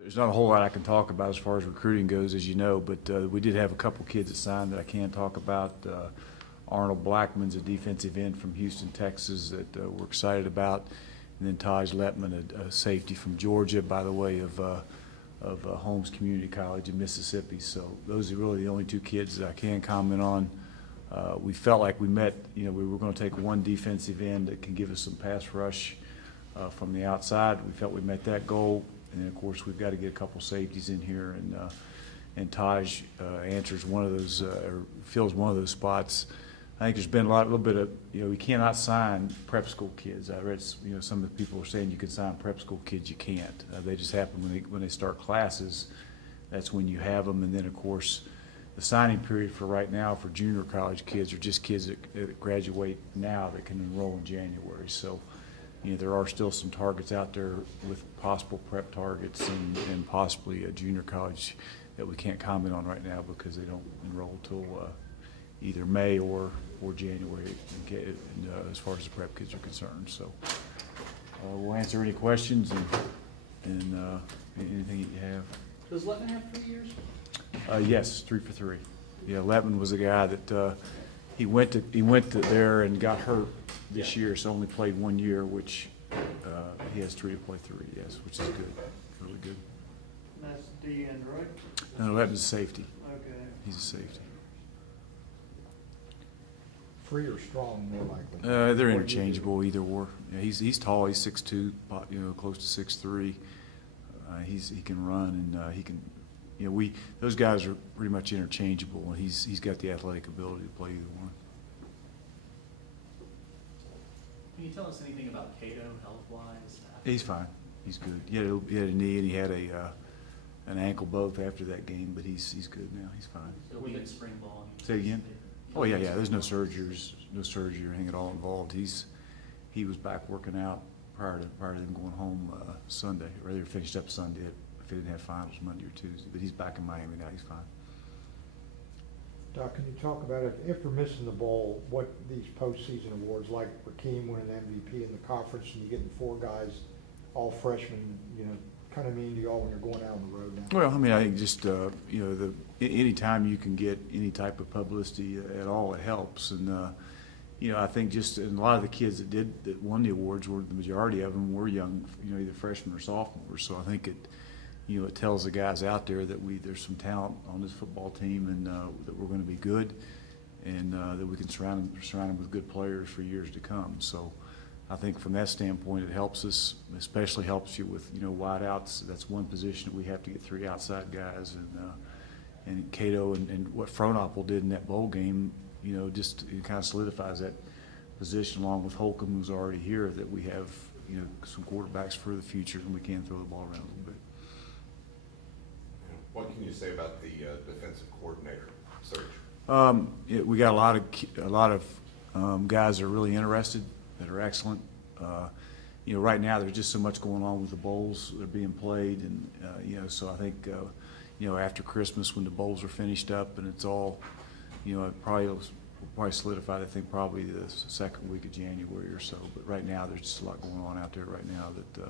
There's not a whole lot I can talk about as far as recruiting goes, as you know, but we did have a couple kids that signed that I can talk about. Arnold Blackman's a defensive end from Houston, Texas that we're excited about. And then Taj Letman, a safety from Georgia, by the way, of Holmes Community College in Mississippi. So those are really the only two kids that I can comment on. We felt like we met, we were going to take one defensive end that can give us some pass rush from the outside. We felt we met that goal. And then, of course, we've got to get a couple safeties in here, and Taj answers one of those, or fills one of those spots. I think there's been a little bit of, we cannot sign prep school kids. I read, some of the people are saying you can sign prep school kids. You can't. They just happen when they start classes. That's when you have them. And then, of course, the signing period for right now for junior college kids are just kids that graduate now that can enroll in January. So, there are still some targets out there with possible prep targets and possibly a junior college that we can't comment on right now because they don't enroll till either May or January as far as the prep kids are concerned. So we'll answer any questions and anything that you have. Does Letman have 3 years? Yes, 3 for 3. Yeah, Letman was a guy that he went to there and got hurt this year, so only played 1 year, which he has 3 to play 3, yes, which is good, really good. That's D end, right? No, Letman's a safety. Okay. He's a safety. Free or strong, more likely? They're interchangeable, either or. Yeah, he's tall. He's 6'2", close to 6'3". He can run and he can. Those guys are pretty much interchangeable, and he's got the athletic ability to play either one. Can you tell us anything about Cato health-wise? He's fine. He's good. He had a knee and he had an ankle both after that game, but he's good now. He's fine. So we get spring ball. Say it again. Oh yeah. There's no surgery or anything at all involved. He was back working out prior to them going home Sunday. Or they finished up Sunday if they didn't have finals Monday or Tuesday. But he's back in Miami now. He's fine. Doc, can you talk about it, if we're missing the bowl, what these postseason awards, like Rakeem winning MVP in the conference and you're getting 4 guys, all freshmen, kind of mean to y'all when you're going out on the road now? Well, I think just, any time you can get any type of publicity at all, it helps. And, I think just and a lot of the kids that won the awards the majority of them were young, either freshmen or sophomores. So I think it tells the guys out there that there's some talent on this football team and that we're going to be good and that we can surround them with good players for years to come. So I think from that standpoint, it helps us, especially helps you with, wideouts. That's one position that we have to get 3 outside guys. And Cato and what Frohnapple did in that bowl game, just it kind of solidifies that position along with Holcomb, who's already here, that we have, some quarterbacks for the future and we can throw the ball around a little bit. What can you say about the defensive coordinator search? We got a lot of guys that are really interested, that are excellent. Right now there's just so much going on with the bowls that are being played, and so I think after Christmas when the bowls are finished up and it's all, it probably will solidify. I think probably the second week of January or so. But right now there's just a lot going on out there right now that.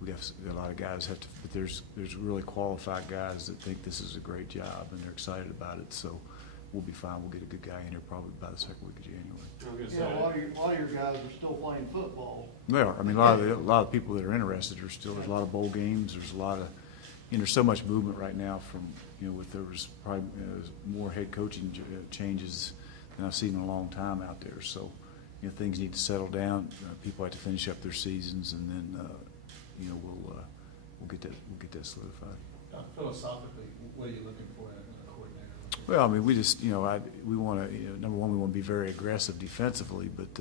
We got a lot of guys but there's really qualified guys that think this is a great job and they're excited about it. So we'll be fine. We'll get a good guy in here probably by the second week of January. Yeah, a lot of your guys are still playing football. They are. A lot of people that are interested are still. There's a lot of bowl games. There's a lot of, there's so much movement right now from, there was probably more head coaching changes than I've seen in a long time out there. So, things need to settle down. People have to finish up their seasons, and then. We'll get that solidified. Philosophically, what are you looking for in a coordinator? Well, we just, we want to, number one, we want to be very aggressive defensively, but,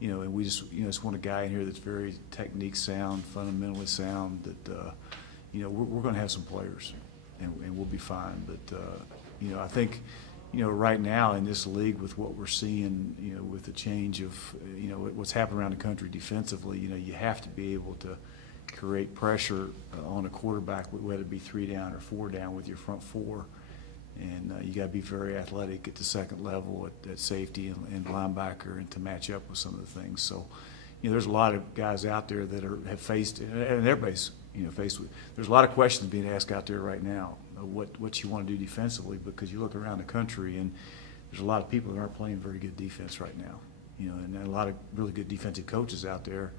and we just want a guy in here that's very technique sound, fundamentally sound, that, we're going to have some players, and we'll be fine. But, I think, right now in this league with what we're seeing, with the change of, what's happening around the country defensively, you have to be able to create pressure on a quarterback, whether it be 3 down or 4 down with your front 4. And you got to be very athletic at the second level at safety and linebacker and to match up with some of the things. So, there's a lot of guys out there that have faced, and everybody's, faced with. There's a lot of questions being asked out there right now, what you want to do defensively, because you look around the country and there's a lot of people that aren't playing very good defense right now, and a lot of really good defensive coaches out there.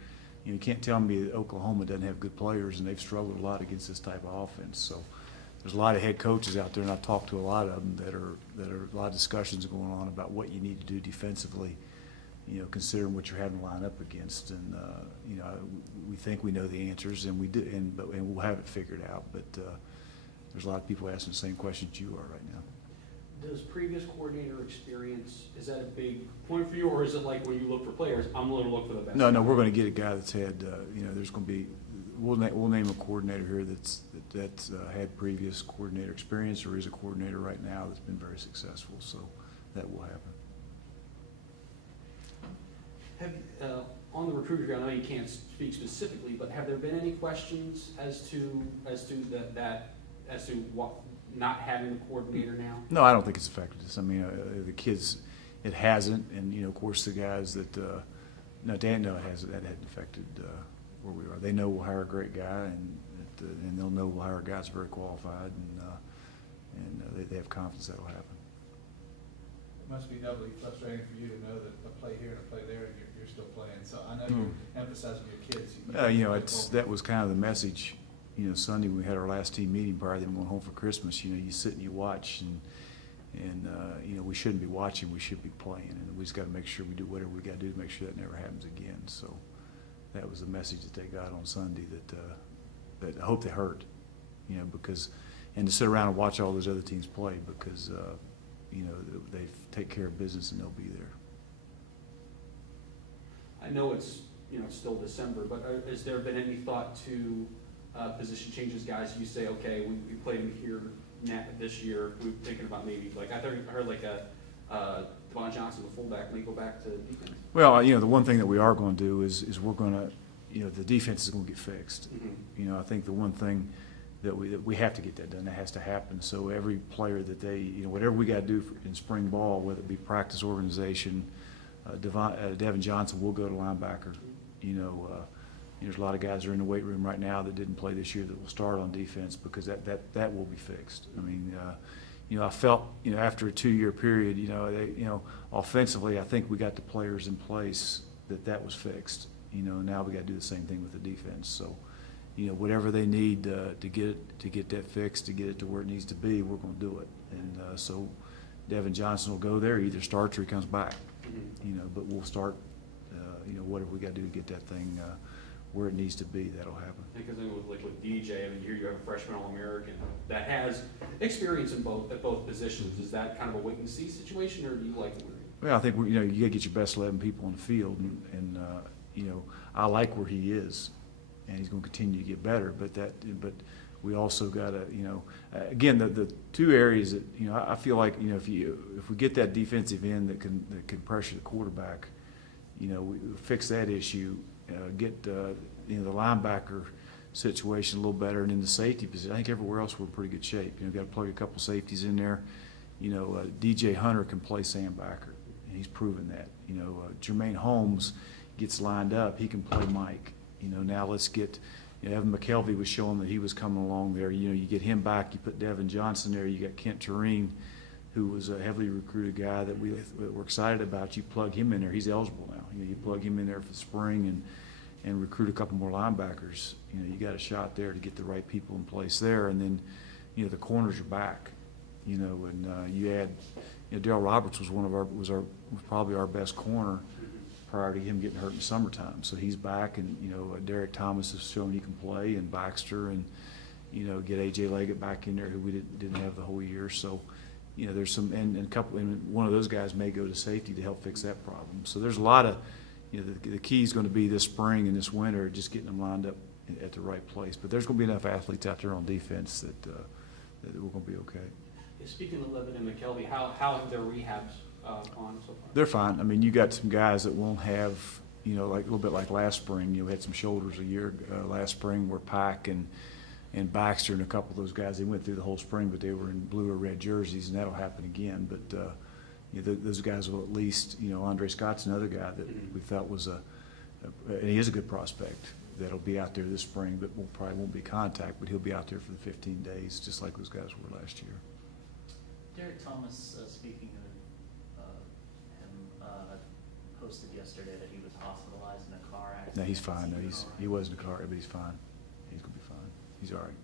You can't tell me that Oklahoma doesn't have good players, and they've struggled a lot against this type of offense. So there's a lot of head coaches out there, and I've talked to a lot of them that are a lot of discussions going on about what you need to do defensively, considering what you're having to line up against. And we think we know the answers, and we do, and we'll have it figured out. But there's a lot of people asking the same questions you are right now. Does previous coordinator experience, is that a big point for you, or is it like when you look for players, I'm going to look for the best? No, we're going to get a guy that's had, there's going to be, we'll name a coordinator here that's had previous coordinator experience or is a coordinator right now that's been very successful. So that will happen. Have, on the recruiter ground, I know you can't speak specifically, but have there been any questions as to what not having the coordinator now? No, I don't think it's affected us. I mean, the kids, it hasn't, and of course the guys that Dan, no, it hasn't. That hadn't affected where we are. They know we'll hire a great guy, and they'll know we'll hire a guy that's very qualified, and they have confidence that'll happen. It must be doubly frustrating for you to know that a play here and a play there, and you're still playing. So I know you're emphasizing your kids. That was kind of the message. Sunday when we had our last team meeting prior to them going home for Christmas, you sit and you watch, and we shouldn't be watching, we should be playing, and we just got to make sure we do whatever we got to do to make sure that never happens again. So that was the message that they got on Sunday that I hope they heard, because, and to sit around and watch all those other teams play, because they take care of business and they'll be there. I know it's still December, but has there been any thought to position changes, guys? You say, okay, we played him here this year. We're thinking about maybe, like, I heard like Devon Johnson, the fullback, may go back to defense. Well, the one thing that we are going to do is we're going to, the defense is going to get fixed. Mm-hmm. I think the one thing that we have to get that done, that has to happen. So every player that they, whatever we got to do in spring ball, whether it be practice organization, Devin Johnson will go to linebacker. There's a lot of guys that are in the weight room right now that didn't play this year that will start on defense, because that will be fixed. I mean, I felt, after a 2-year period, offensively, I think we got the players in place that was fixed. Now we got to do the same thing with the defense. So, whatever they need to get that fixed, to get it to where it needs to be, we're going to do it. And so Devin Johnson will go there, either starts or he comes back. Mm-hmm. But we'll start, whatever we got to do to get that thing where it needs to be, that'll happen. Because with DJ, I mean, here you have a freshman All-American that has experience at both positions. Is that kind of a wait and see situation, or do you like it? Well, I think you got to get your best 11 people on the field, and I like where he is, and he's going to continue to get better. But we also got to, again, the two areas that I feel like if we get that defensive end that can pressure the quarterback, we fix that issue. Get the linebacker situation a little better, and in the safety position, I think everywhere else we're in pretty good shape. Got to plug a couple safeties in there. DJ Hunter can play sandbacker, and he's proven that. Jermaine Holmes gets lined up, he can play Mike. Now let's get. Evan McKelvey was showing that he was coming along there. You get him back. You put Devin Johnson there. You got Kent Tureen, who was a heavily recruited guy that we're excited about. You plug him in there, he's eligible now. You plug him in there for the spring and recruit a couple more linebackers. You got a shot there to get the right people in place there. And then, the corners are back. And you add, Darrell Roberts was probably our best corner prior to him getting hurt in the summertime. So he's back, and Derek Thomas has shown he can play, and Baxter, and get AJ Leggett back in there, who we didn't have the whole year. So. There's some, and a couple, and one of those guys may go to safety to help fix that problem. So there's a lot of, the key is going to be this spring and this winter, just getting them lined up at the right place. But there's going to be enough athletes out there on defense that we're going to be okay. Speaking of Levitt and McKelvey, how have their rehabs gone so far? They're fine. I mean, you got some guys that won't have, like a little bit like last spring. Had some shoulders a year last spring where Pack and Baxter and a couple of those guys, they went through the whole spring, but they were in blue or red jerseys, and that'll happen again. But those guys will at least, Andre Scott's another guy that we felt was and he is a good prospect. that'll be out there this spring, but probably won't be contact, but he'll be out there for the 15 days, just like those guys were last year. Derek Thomas, speaking of him, posted yesterday that he was hospitalized in a car accident. No, he's fine. Is No, he he doing all right? wasn't in a car, but he's fine. He's gonna be fine. He's all right.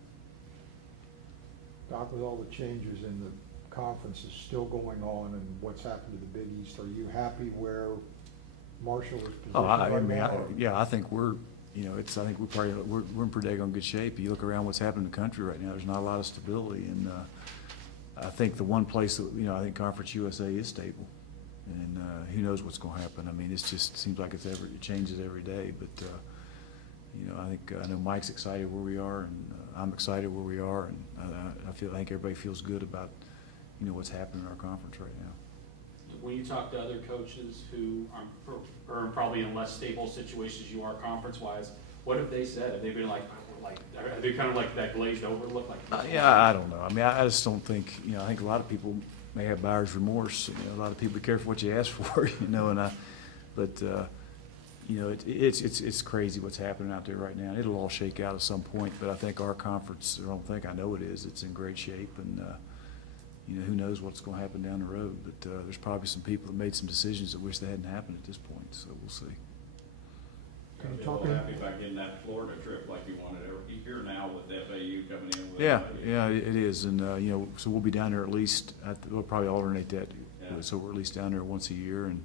Doc, with all the changes in the conferences still going on and what's happened to the Big East, are you happy where Marshall is positioned Oh, I right mean, now? or- yeah, I think we're in pretty daggone good shape. You look around what's happening in the country right now, there's not a lot of stability, and I think the one place that, I think Conference USA is stable, and who knows what's gonna happen. I mean, it seems like it changes every day, but, I know Mike's excited where we are, and I'm excited where we are, and I think everybody feels good about, what's happening in our conference right now. When you talk to other coaches who are probably in less stable situations you are conference-wise, what have they said? Have they been like, are they kind of like that glazed over look like? Yeah, I don't know. I mean, I just don't think, I think a lot of people may have buyer's remorse. A lot of people be careful what you ask for, it's crazy what's happening out there right now. It'll all shake out at some point, but I think our conference, I know it is, it's in great shape, and, who knows what's gonna happen down the road, but, there's probably some people that made some decisions that wish they hadn't happened at this point, so we'll see. Can you I'd be a talk little in- happy about getting that Florida trip like you wanted every year now with FAU coming in with. Yeah, it is, and, so we'll be down there at least, we'll probably alternate that, Yeah. so we're at least down there once a year, and,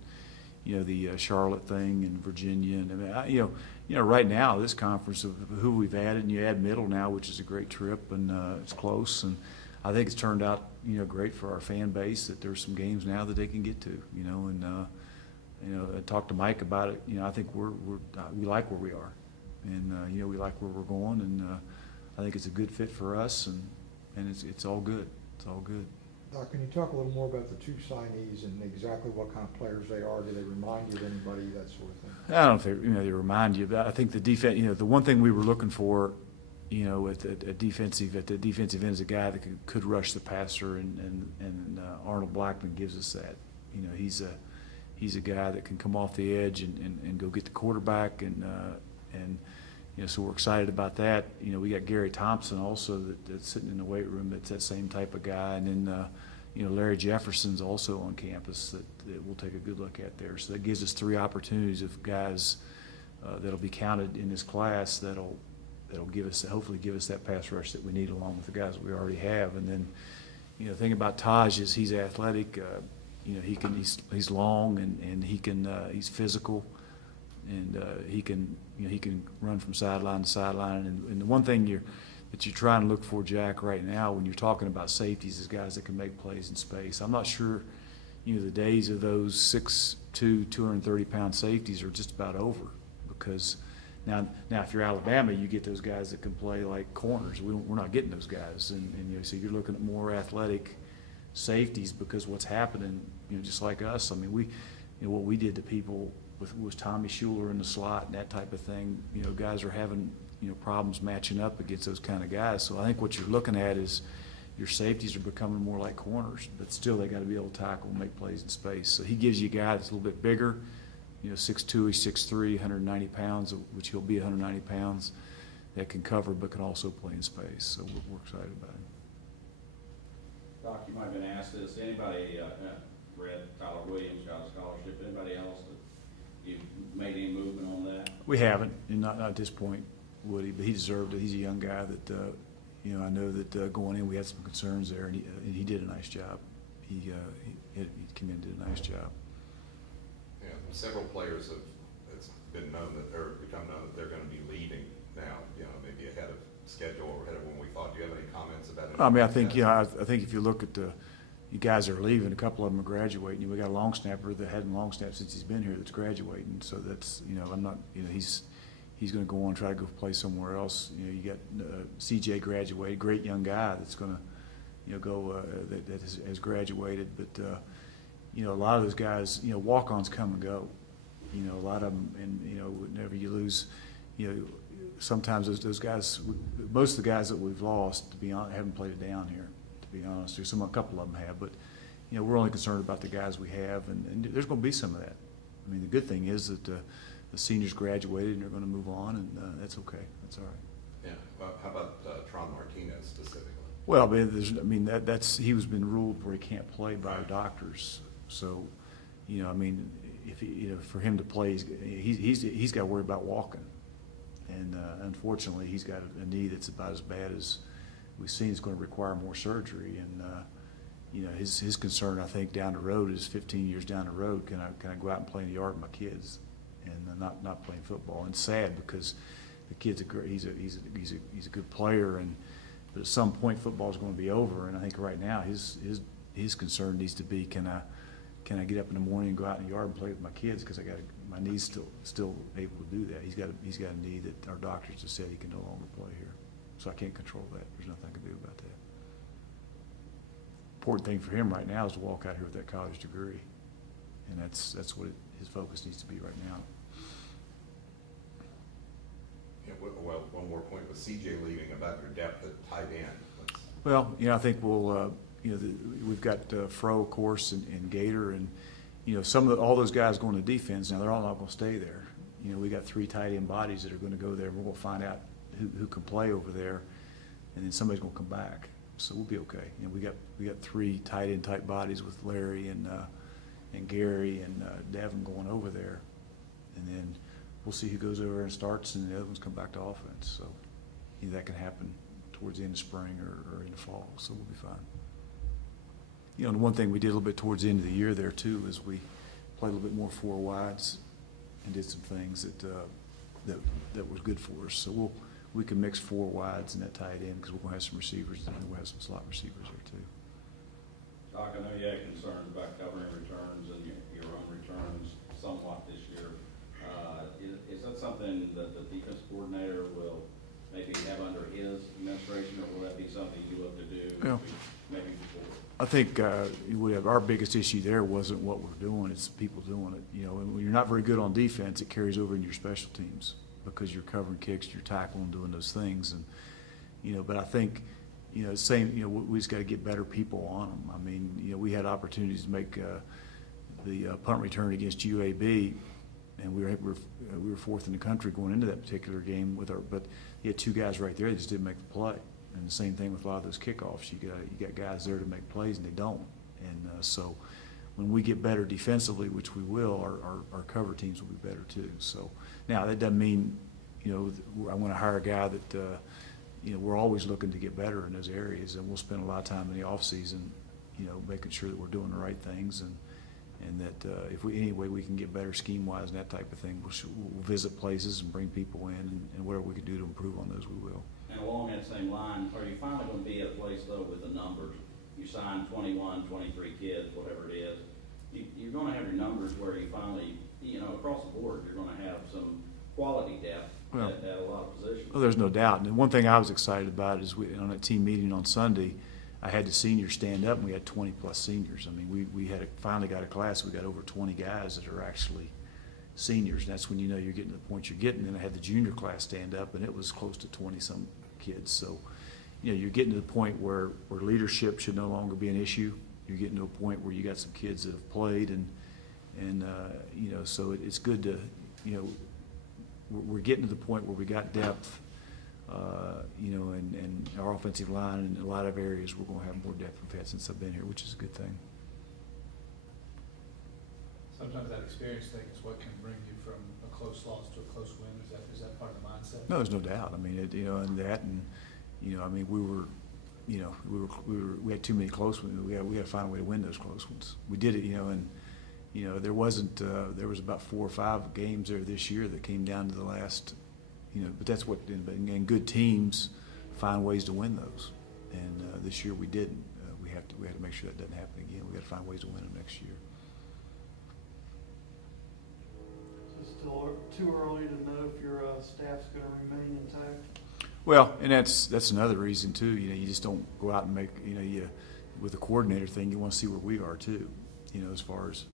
the Charlotte thing and Virginia, and I mean, right now, this conference of who we've added, and you add Middle now, which is a great trip, and, it's close, and I think it's turned out, great for our fan base, that there's some games now that they can get to, and, I talked to Mike about it, I think we like where we are, and, we like where we're going, and, I think it's a good fit for us, and it's all good, it's all good. Doc, can you talk a little more about the two signees and exactly what kind of players they are? Do they remind you of anybody, that sort of thing? I don't know if they remind you, but I think the defense, the one thing we were looking for, at the defensive end is a guy that could rush the passer, and Arnold Blackman gives us that. He's a guy that can come off the edge and go get the quarterback, and so we're excited about that. We got Gary Thompson also that's sitting in the weight room, that's that same type of guy, and then Larry Jefferson's also on campus that we'll take a good look at there. So that gives us 3 opportunities of guys that'll be counted in this class that'll hopefully give us that pass rush that we need, along with the guys that we already have. And then, the thing about Taj is he's athletic. He's long, and he's physical, and he can run from sideline to sideline. And the one thing that you're trying to look for, Jack, right now when you're talking about safeties is guys that can make plays in space. I'm not sure, the days of those 6'2", 230-pound safeties are just about over, because now if you're Alabama, you get those guys that can play like corners. We're not getting those guys, and so you're looking at more athletic safeties, because what's happening, just like us. I mean, what we did to people was Tommy Schuler in the slot and that type of thing. Guys are having problems matching up against those kind of guys. So I think what you're looking at is your safeties are becoming more like corners, but still they got to be able to tackle and make plays in space. So he gives you a guy that's a little bit bigger, 6'2", 6'3", 190 pounds, which he'll be 190 pounds, that can cover but can also play in space. So we're excited about him. Doc, you might have been asked this, anybody, Brett, Tyler Williams got a scholarship, anybody else that you made any movement on that? We haven't, and not at this point, Woody, but he deserved it. He's a young guy that, I know that going in we had some concerns there, and he did a nice job. He came in and did a nice job. Yeah, several players it's been known or become known that they're gonna be leaving now, maybe ahead of schedule or ahead of when we thought. Do you have any comments about it? I mean, I think, I think if you look at you guys that are leaving, a couple of them are graduating. We got a long snapper that hadn't long snapped since he's been here that's graduating. So that's, I'm not, he's going to go on and try to go play somewhere else. You got CJ graduated, great young guy that's going to, go, that has graduated. But, a lot of those guys, walk-ons come and go. A lot of them, and, whenever you lose, sometimes those guys, most of the guys that we've lost, to be honest, haven't played it down here, to be honest. There's a couple of them have, but, we're only concerned about the guys we have, and there's going to be some of that. I mean, the good thing is that the seniors graduated and they're gonna move on, and that's okay, that's all right. Yeah, well, how about Tron Martinez specifically? Well, that's, he was been ruled where he can't play by the doctors, so, if he, for him to play, he's got to worry about walking. And unfortunately, he's got a knee that's about as bad as we've seen. It's going to require more surgery. And his concern, I think, down the road is 15 years down the road, can I go out and play in the yard with my kids and not playing football? And it's sad because the kid's he's a good player, but at some point football is going to be over. And I think right now his concern needs to be, can I get up in the morning and go out in the yard and play with my kids, because my knee's still able to do that. He's got a knee that our doctors have said he can no longer play here, so I can't control that. There's nothing I can do about that. Important thing for him right now is to walk out here with that college degree, and that's what his focus needs to be right now. Yeah, well, one more point with CJ leaving, about your depth at tight end. Well, I think we'll. We've got Fro, of course, and Gator, and all those guys going to defense now. They're all not going to stay there. We got 3 tight end bodies that are going to go there. We're going to find out who can play over there, and then somebody's going to come back. So we'll be okay. We got 3 tight end type bodies with Larry and Gary and Devin going over there, and then we'll see who goes over and starts, and the other ones come back to offense. So that can happen towards the end of spring or in the fall. So we'll be fine. The one thing we did a little bit towards the end of the year there too is we played a little bit more 4 wides and did some things that was good for us. So we can mix 4 wides in that tight end, because we're going to have some receivers, and we'll have some slot receivers there too. Doc, I know you had concerns about covering returns and your own returns somewhat this year. Is that something that the defense coordinator will maybe have under his administration, or will that be something you look to do maybe before? I think our biggest issue there wasn't what we're doing; it's people doing it. And when you're not very good on defense, it carries over into your special teams, because you're covering kicks, you're tackling, doing those things, and but I think same. We just got to get better people on them. I mean, we had opportunities to make the punt return against UAB, and we were 4th in the country going into that particular game but you had 2 guys right there that just didn't make the play. And the same thing with a lot of those kickoffs. You got guys there to make plays, and they don't. And so when we get better defensively, which we will, our cover teams will be better too. So now that doesn't mean I'm going to hire a guy that we're always looking to get better in those areas, and we'll spend a lot of time in the off season making sure that we're doing the right things, and that if any way we can get better scheme wise and that type of thing, we'll visit places and bring people in, and whatever we can do to improve on those, we will. And along that same line, are you finally going to be at a place, though, with the numbers? You sign 21, 23 kids, whatever it is. You're going to have your numbers where you finally, across the board, you're going to have some quality depth at a lot of positions. Well, there's no doubt. And one thing I was excited about is on that team meeting on Sunday, I had the seniors stand up, and we had 20-plus seniors. I mean, we finally got a class. We got over 20 guys that are actually seniors. And that's when you're getting to the point you're getting. And I had the junior class stand up, and it was close to 20-some kids. So, you're getting to the point where leadership should no longer be an issue. You're getting to a point where you got some kids that have played, and so it's good to, we're getting to the point where we got depth, and our offensive line in a lot of areas we're going to have more depth we've had since I've been here, which is a good thing. Sometimes that experience thing is what can bring you from a close loss to a close win. Is that part of the mindset? No, there's no doubt. I mean, we had too many close ones. We had to find a way to win those close ones. We did it, there was about 4 or 5 games there this year that came down to the last, but that's what, and good teams find ways to win those. And this year we didn't. We had to make sure that doesn't happen again. We got to find ways to win them next year. Is it still too early to know if your staff's going to remain intact? Well, and that's another reason too. You just don't go out and make, with the coordinator thing, you want to see where we are too, as far as